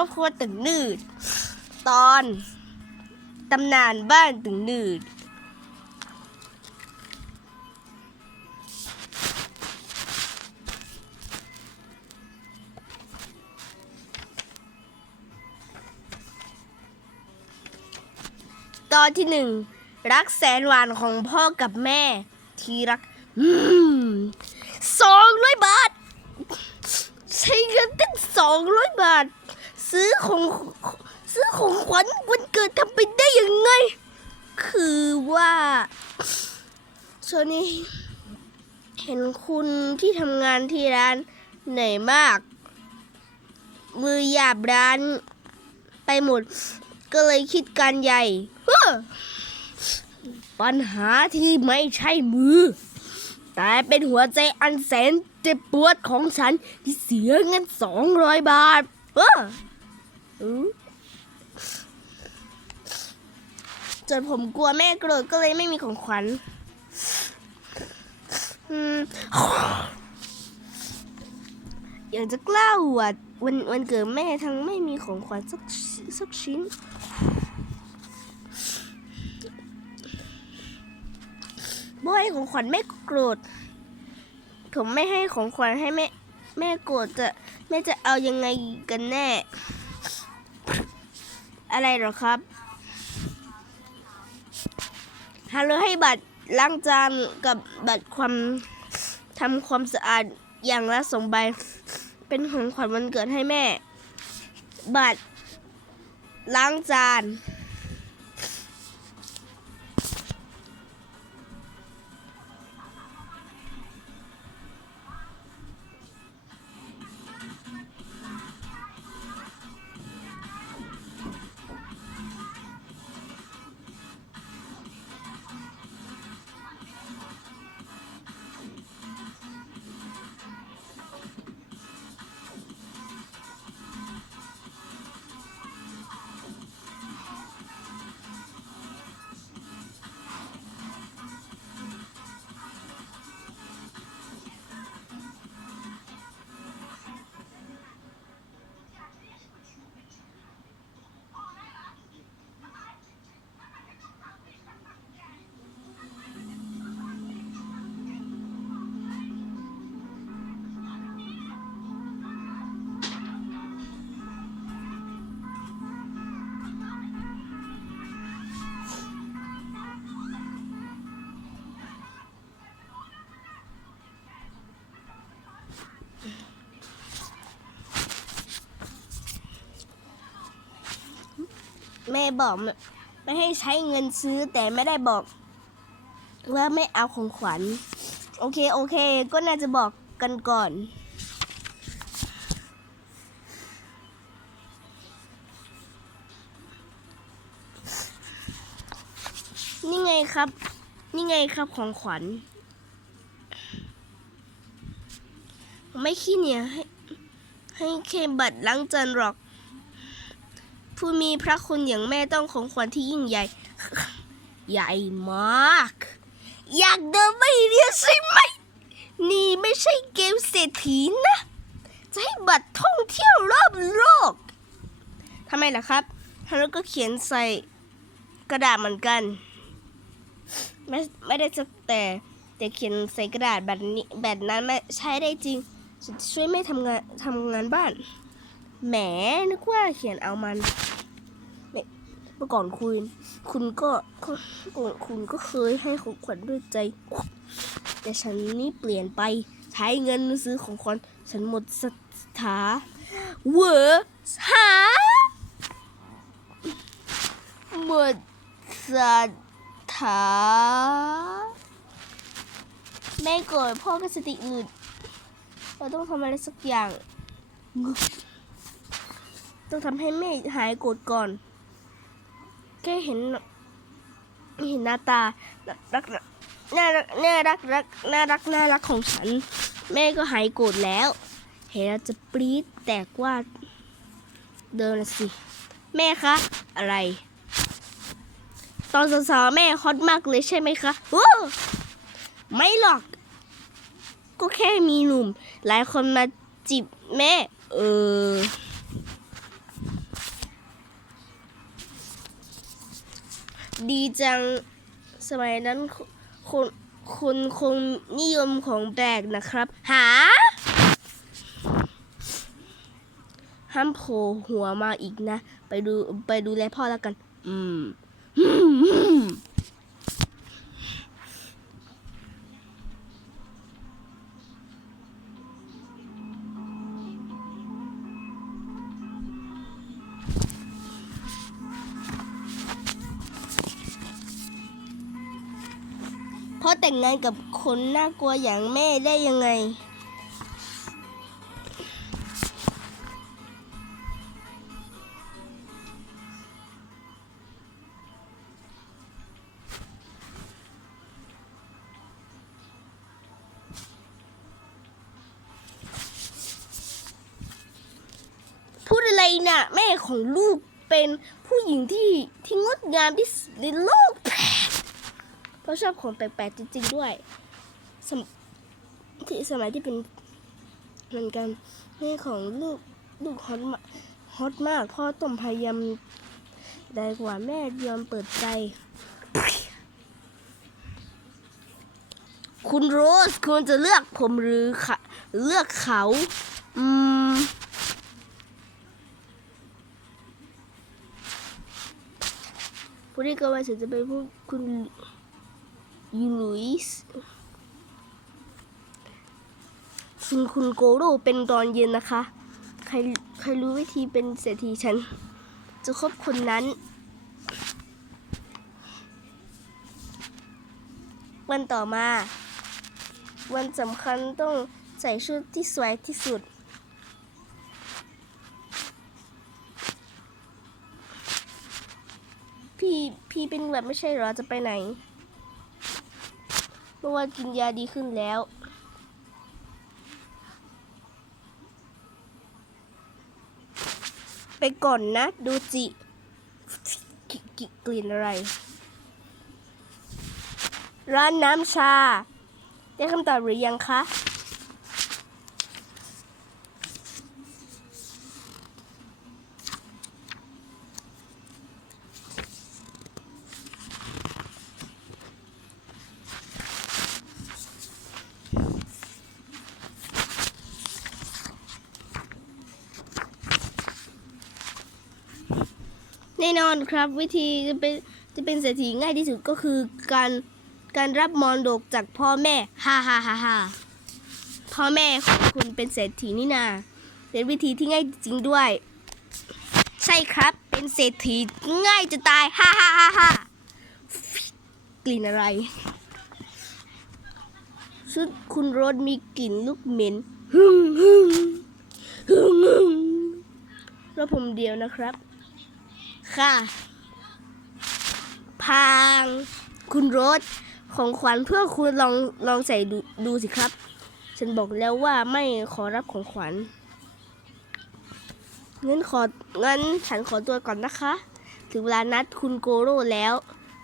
รอบครัวตึงหนืด ตอนตำนานบ้านตึงหนืด ตอนที่หนึ่งรักแสนหวานของพ่อกับแม่ ที่รักสองร้อยบาท ใช้เงินตั้งสองร้อยบาท ซื้อของซื้อของขวัญวันเกิดทำไปได้ยังไง คือว่าช่วงนี้เห็นคุณที่ทำงานที่ร้านเหนื่อยมาก มือหยาบร้านไปหมด ก็เลยคิดการใหญ่ปัญหาที่ไม่ใช่มือ แต่เป็นหัวใจอันแสนเจ็บปวดของฉันที่เสียเงินสองร้อยบาทเออ จนผมกลัวแม่โกรธก็เลยไม่มีของขวัญอยากจะกล้าอวดวันวันเกิดแม่ทั้งไม่มีของขวัญสักสักชิ้น บ่ให้ของขวัญแม่โกรธ ผมไม่ให้ของขวัญให้แม่แม่โกรธจะแม่จะเอายังไงกันแน่ อะไรหรอครับฮัลโหลให้บัตรล้างจานกับบัตรความทำความสะอาดอย่างละสองใบ เป็นของขวัญวันเกิดให้แม่ บัตรล้างจาน แม่บอกไม่ให้ใช้เงินซื้อแต่ไม่ได้บอกว่าไม่เอาของขวัญ โอเคโอเค ก็น่าจะบอกกันก่อนนี่ไงครับ นี่ไงครับของขวัญ ไม่ขี้เหนียวให้ ให้เคมบัตรล้างจานหรอก ผู้มีพระคุณอย่างแม่ต้องของขวัญที่ยิ่งใหญ่ ใหญ่มาก อยากเดินไม่เรียนใช่ไหม นี่ไม่ใช่เกมเศรษฐีนะ จะให้บัตรท่องเที่ยวรอบโลกทำไมล่ะครับท่านก็เขียนใส่กระดาษเหมือนกัน ไม่ไม่ได้สักแต่แต่เขียนใส่กระดาษแบบนี้แบบนั้นไม่ใช้ได้จริงจะช่วยไม่ทำงานทำงานบ้าน แหมนึกว่าเขียนเอามัน มื่อก่อนคุณ คุณก็ก่อนคุณก็เคยให้ของขวัญด้วยใจ แต่ฉันนี่เปลี่ยนไปใช้เงินซื้อของขวัญฉันหมดศรัทธาเวอร์หาหมดศรัทธาแม่โกรธพ่อก็สติหลุดเราต้องทำอะไรสักอย่าง ต้องทำให้แม่หายโกรธก่อน แค่เห็นเห็นหน้าตารักน่ารักน่ารักรักน่ารักน่ารักของฉัน แม่ก็หายโกรธแล้ว เห็นแล้วจะปรี๊ดแตกว่าเดินละสิ แม่คะ อะไร ตอนสาวๆแม่ฮอตมากเลยใช่ไหมคะไม่หรอก ก็แค่มีหนุ่ม หลายคนมาจีบแม่ เออ ดีจังสมัยนั้นคุคุณคุณคงนิยมของแปลกนะครับ หาห้ามโผล่หัวมาอีกนะ ไปดูไปดูแลพ่อแล้วกัน อืม แต่งงานกับคนน่ากลัวอย่างแม่ได้ยังไง พูดอะไรนะ่ะ แม่ของลูกเป็นผู้หญิงที่ที่งดงามที่สุดในโลก เพราชอบของแปลกๆจริง ๆ ด้วยสมที่สมัยที่เป็นเหมือนกันแม่ของลูกลูกฮอตมากฮอตมากพ่อต้องพยายามได้กว่าแม่ยอมเปิดใจ คุณโรสควรจะเลือกผมหรือขะเลือกเขาอืมผู้ที่กำลังจะเป็นผู้คุณ ยูลุยส์ส่วนคุณโกโรเป็นตอนเย็นนะคะ ใครใครรู้วิธีเป็นเศรษฐีฉัน จะคบคนนั้น วันต่อมา วันสำคัญต้องใส่ชุดที่สวยที่สุดพี่พี่เป็นแบบไม่ใช่เหรอจะไปไหน เมื่อวานกินยาดีขึ้นแล้ว ไปก่อนนะ ดูจิกกกลิ่นอะไร ร้านน้ำชา ได้คำตอบหรือยังคะ ครับ วิธีจะเป็นจะเป็นเศรษฐีง่ายที่สุดก็คือการการรับมรดกจากพ่อแม่ฮ่าฮ่าฮ่าฮ่าพ่อแม่ของคุณเป็นเศรษฐีนี่นาเป็นวิธีที่ง่ายจริงด้วย ใช่ครับเป็นเศรษฐีง่ายจะตายฮ่าฮ่าฮ่าฮ่ากลิ่นอะไรชุดคุณโรสมีกลิ่นลูกเหม็นฮึ่มฮึ่มฮึ่มฮึ่มแล้วผมเดียวนะครับ ค่ะ พางคุณรสของขวัญเพื่อคุณลองลองใส่ดูดูสิครับ ฉันบอกแล้วว่าไม่ขอรับของขวัญงั้นของั้นฉันขอตัวก่อนนะคะ ถึงเวลานัดคุณโกโร่แล้ว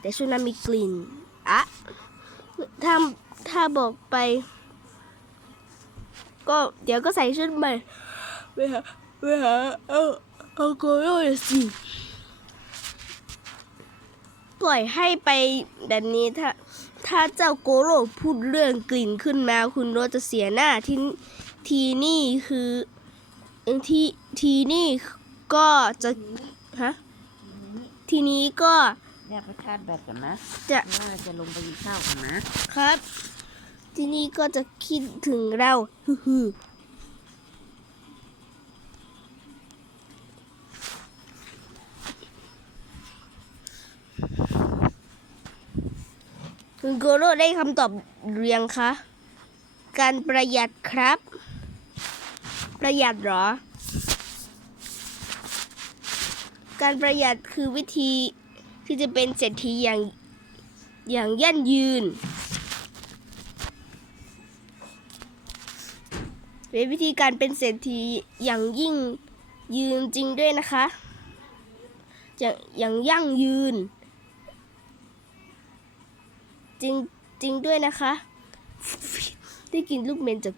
แต่ช่วงนั้นมีกลิ่นอะถ้าถ้าบอกไป ก็เดี๋ยวก็ใส่ชุดใหม่ไปหาไปหาเอาเอาโกโร่เลยสิ ปล่อยให้ไปแบบนี้ถ้าถ้าเจ้าโกโร่พูดเรื่องกลิ่นขึ้นมา คุณโรสจะเสียหน้าที่ทีนี่คือเอิ่มทีทีนี่ก็จะฮะทีนี้ก็เนี่ยไปชาร์จแบตกันนะจะว่าจะลงไปกินข้าวกันนะครับ ทีนี้ก็จะคิดถึงเราฮึฮึ คุณโกโร่ได้คำตอบหรือยังคะ การประหยัดครับ ประหยัดเหรอ การประหยัดคือวิธีที่จะเป็นเศรษฐีอย่างอย่างยั่งยืน เป็นวิธีการเป็นเศรษฐีอย่างยิ่งยืนจริงด้วยนะคะ อย่างอย่างยั่งยืน จริงจริงด้วยนะคะ ได้กลินลูกเหม็นจาก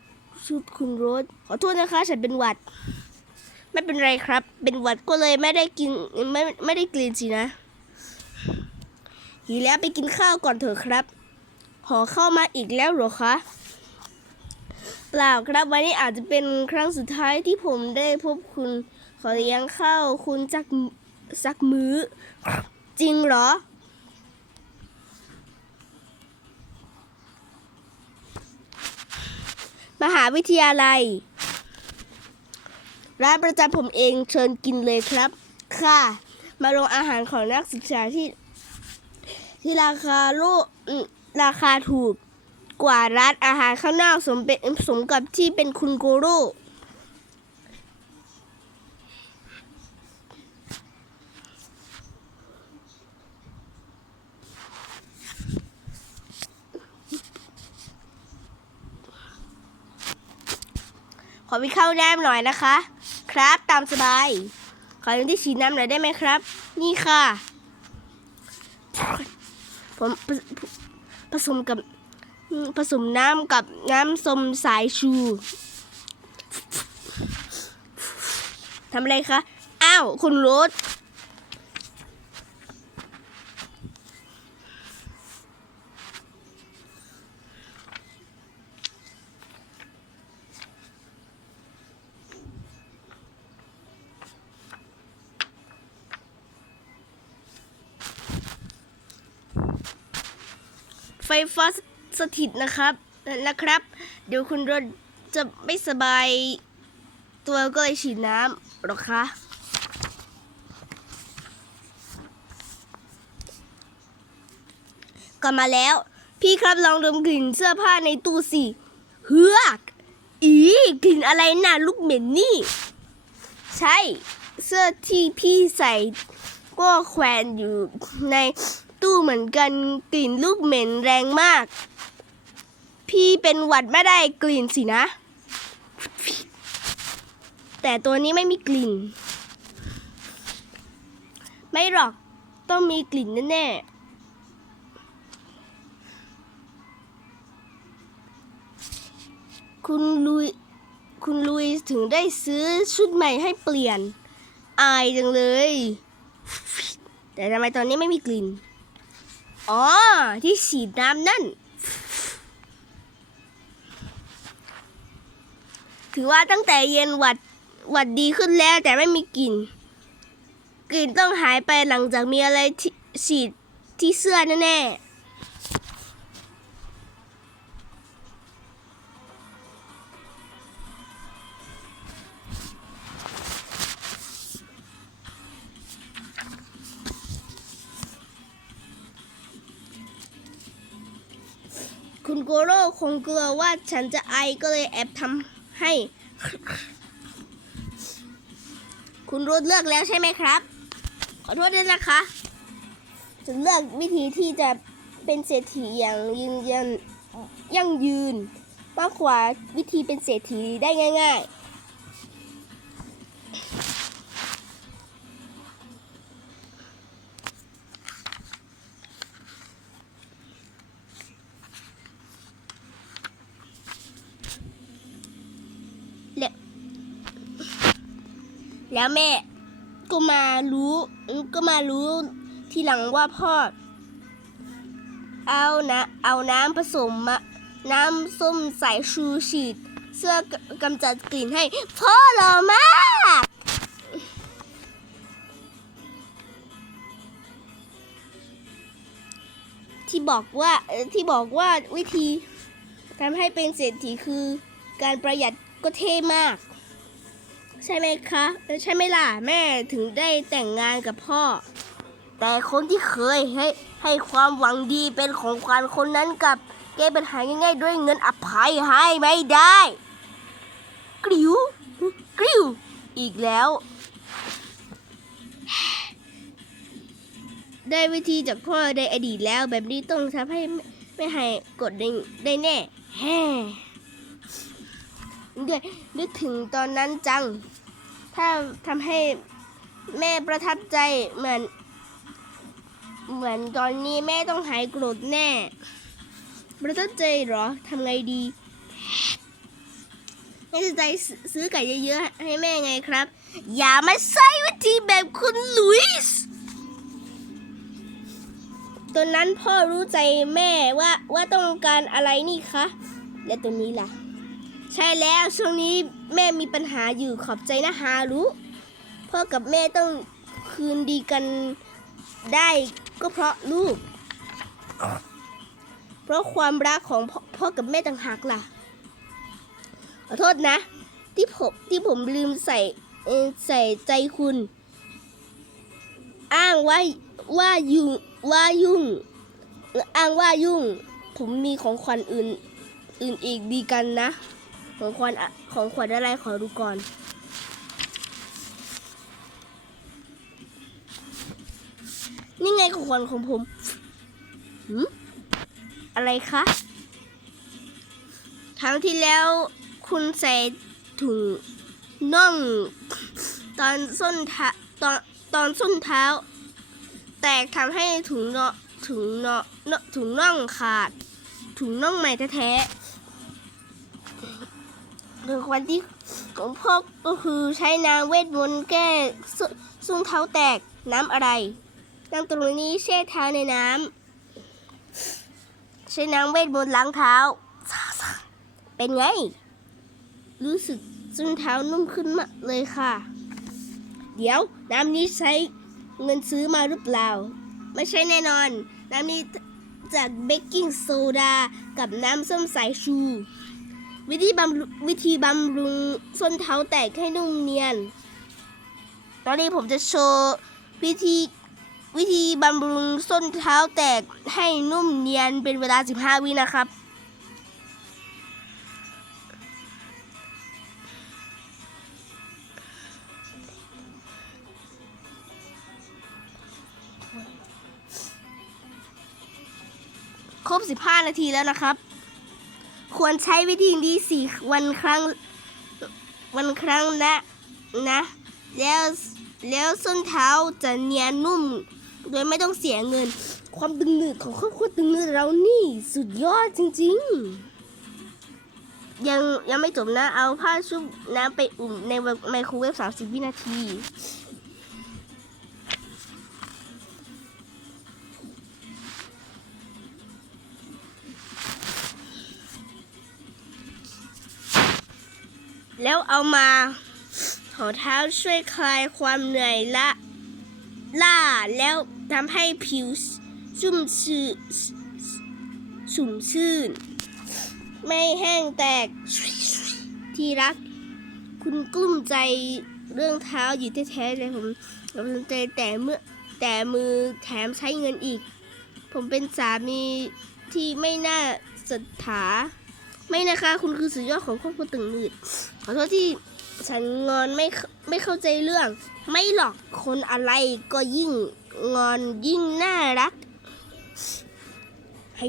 ชุดคุณโรสขอโทษนะคะ ฉันเป็นหวัด ไม่เป็นไรครับ เป็นหวัดก็เลยไม่ได้กินไม่ไม่ได้กลิ่นสินะหิวแล้วไปกินข้าวก่อนเถอะครับขอเข้ามาอีกแล้วเหรอคะเปล่าครับวันนี้อาจจะเป็นครั้งสุดท้ายที่ผมได้พบคุณขอเลี้ยงข้าวคุณจักสักมื้อ จริงเหรอ มหาวิทยาลัย ร้านประจำผมเองเชิญกินเลยครับ ค่ะ มาลงอาหารของนักศึกษาที่ ที่ราคาลูกราคาถูกกว่าร้านอาหารข้างนอกสมเป็นสมกับที่เป็นคุณโกโร่ อไปเข้าน้ำหน่อยนะคะ ครับตามสบาย ขอยังที่ฉีดน้ำหน่อยได้ไหมครับ นี่ค่ะ ผมผสมกับผสมน้ำกับน้ำส้มสายชูทำอะไรคะ อ้าว คุณรถ ฟ้าสถิตนะครับนะครับ เดี๋ยวคุณรถจะไม่สบายตัวก็เลยฉีดน้ำหรอคะกลับมาแล้ว พี่ครับลองดมกลิ่นเสื้อผ้าในตู้สิเฮือกอีกลิ่นอะไรน่ะลูกเหม็นนี่ ใช่ เสื้อที่พี่ใส่ก็แขวนอยู่ใน ตู้เหมือนกันกลิ่นลูกเหม็นแรงมาก พี่เป็นหวัดไม่ได้กลิ่นสินะ แต่ตัวนี้ไม่มีกลิ่น ไม่หรอกต้องมีกลิ่นแน่ๆคุณลุยคุณลุยถึงได้ซื้อชุดใหม่ให้เปลี่ยน อายจังเลย แต่ทำไมตอนนี้ไม่มีกลิ่น อ๋อ ที่สีดน้ำนั่น ถือว่าตั้งแต่เย็นหวัดหวัดดีขึ้นแล้วแต่ไม่มีกลิ่น กลิ่นต้องหายไปหลังจากมีอะไรที่ฉีดที่เสื้อแน่ๆ คุณโกโร่คงกลัวว่าฉันจะไอก็เลยแอบทำให้ คุณรู้เลือกแล้วใช่ไหมครับ ขอโทษด้วยนะคะจะเลือกวิธีที่จะเป็นเศรษฐีอย่างยืนยันยั่งยืนมากกว่าวิธีเป็นเศรษฐีได้ง่าย ๆ แล้วแม่ก็มารู้ก็มารู้ทีหลังว่าพ่อ เอานะเอาน้ำผสมมะน้ำส้มสายชูฉีด เสื้อกำจัดกลิ่นให้ พ่อหล่อมาก ที่บอกว่าที่บอกว่าวิธีทำให้เป็นเศรษฐีคือการประหยัดก็เท่มาก ใช่ไหมคะใช่ไหมล่ะแม่ถึงได้แต่งงานกับพ่อ แต่คนที่เคยให้ให้ความหวังดีเป็นของขวัญคนนั้นกับแก้ปัญหาง่ายๆด้วยเงินอภัยให้ไม่ได้ กริวกริวอีกแล้ว ได้วิธีจากพ่อในอดีตแล้วแบบนี้ต้องทำให้ไม่ให้กดได้ได้แน่แฮ่ด้วยนึกถึงตอนนั้นจัง ถ้าทำให้แม่ประทับใจเหมือน เหมือนตอนนี้แม่ต้องหายโกรธแน่ ประทับใจเหรอทำไงดีแม่จะใจซื้อไก่เยอะๆ ให้แม่ไงครับ อย่ามาใช้วิธีแบบคุณลุยส์ตอนนั้นพ่อรู้ใจแม่ว่าว่าต้องการอะไรนี่คะ และตัวนี้ล่ะ ใช่แล้วช่วงนี้แม่มีปัญหาอยู่ขอบใจนะฮารุพ่อกับแม่ต้องคืนดีกันได้ก็เพราะลูก เพราะความรักของพ่อพ่อกับแม่ต่างหากล่ะ ขอโทษนะ ที่ผมที่ผมลืมใส่ใส่ใจคุณ อ้างว่าว่ายุ่งว่ายุ่ง อ้างว่ายุ่ง ผมมีของขวัญอื่นอื่นอีกดีกันนะ ของขวัญอะของขวัญอะไรขอดูก่อนนี่ไงของขวัญของผมหืมอะไรคะครั้งที่แล้วคุณใส่ถุงน่องตอนส้นเท้าตอนตอนส้นเท้า แตกทำให้ถุงเนาะถุงเนาะเนาะถุงน่องขาด ถุงน่องใหม่แท้ๆ ถึงวันที่ของพ่อก็คือใช้น้ำเวทมนต์แก้สส้นเท้าแตกน้ำอะไรน้ำตรงนี้แช่เท้าในน้ำใช้น้ำเวทมนต์ล้างเท้า เป็นไง รู้สึกส้นเท้านุ่มขึ้นมากเลยค่ะ เดี๋ยวน้ำนี้ใช้เงินซื้อมาหรือเปล่า ไม่ใช่แน่นอน น้ำนี้จากเบกกิ้งโซดากับน้ำส้มสายชู วิธีบำวิธีบำรุงส้นเท้าแตกให้นุ่มเนียน ตอนนี้ผมจะโชว์วิธีวิธีบำรุงส้นเท้าแตกให้นุ่มเนียนเป็นเวลา 15 วินะครับ ครบ 15 นาทีแล้วนะครับ ควรใช้วิธีนี้สี่วันครั้ง วันครั้งนะนะ แล้วแล้วส้นเท้าจะเนียนนุ่ม โดยไม่ต้องเสียเงิน ความตึงหนืดของครอบครัวตึงหนืดเรานี่ สุดยอดจริง ๆ ยังยังไม่จบนะ เอาผ้าชุบน้ำไปอุ่นในไมโครเวฟ 30 วินาที แล้วเอามาหอเท้าช่วยคลายความเหนื่อยละล่าแล้วทำให้ผิวชุ่มชื่นชุ่มชื่น ไม่แห้งแตกที่รัก คุณกลุ้มใจเรื่องเท้าอยู่แท้ๆเลยผมผมสนใจแต่เมื่อแต่มือแถมใช้เงินอีก ผมเป็นสามีที่ไม่น่าศรัทธา ไม่นะคะ คุณคือสุดยอดของครอบครัวตึงหนืดขอโทษที่ฉันงอนไม่ไม่เข้าใจเรื่อง ไม่หรอกคนอะไรก็ยิ่งงอนยิ่งน่ารัก ให้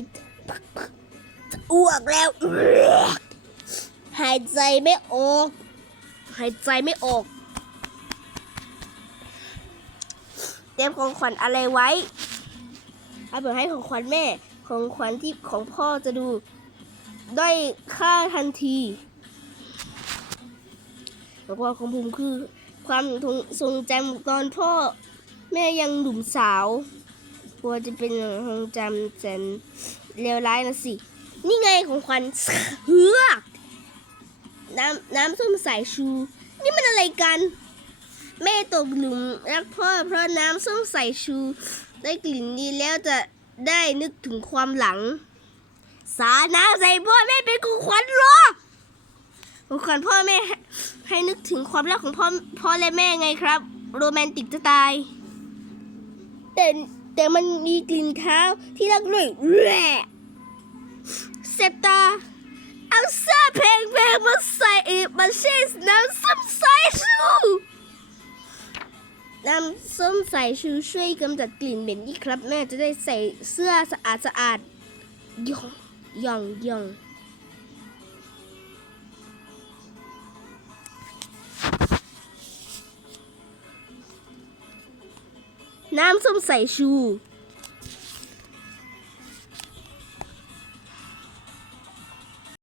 อ้วกแล้ว หายใจไม่ออก หายใจไม่ออก เตรียมของขวัญอะไรไว้เอาไปให้ของขวัญแม่ ของขวัญที่ของพ่อจะดู ได้ค่าทันทีแล้วก็ของผมคือความทรงจำตอนพ่อแม่ยังหนุ่มสาวกลัวจะเป็นความจำแสนเลวร้ายนะสิ นี่ไงของขวัญเฮือกน้ำน้ำส้มสายชู นี่มันอะไรกัน แม่ตกหลุมรักพ่อเพราะน้ำส้มสายชู ได้กลิ่นดีแล้วจะได้นึกถึงความหลัง สาน้ำใส่พ่อแม่เป็นของขวัญเหรอของขวัญพ่อแม่ให้ให้นึกถึงความรักของพ่อพ่อและแม่ไงครับ โรแมนติกจะตาย แต่แต่มันมีกลิ่นเท้าที่รักเลยแหละเซบตาเอาเสื้อเพลงเพลงมาใส่อีกมาเช่น้ำส้มสายชูน้ำส้มสายชูช่วยกำจัดกลิ่นเหม็นอีกครับ แม่จะได้ใส่เสื้อสะอาดสะอาดย่อง ย่องย่องน้ำส้มสายชู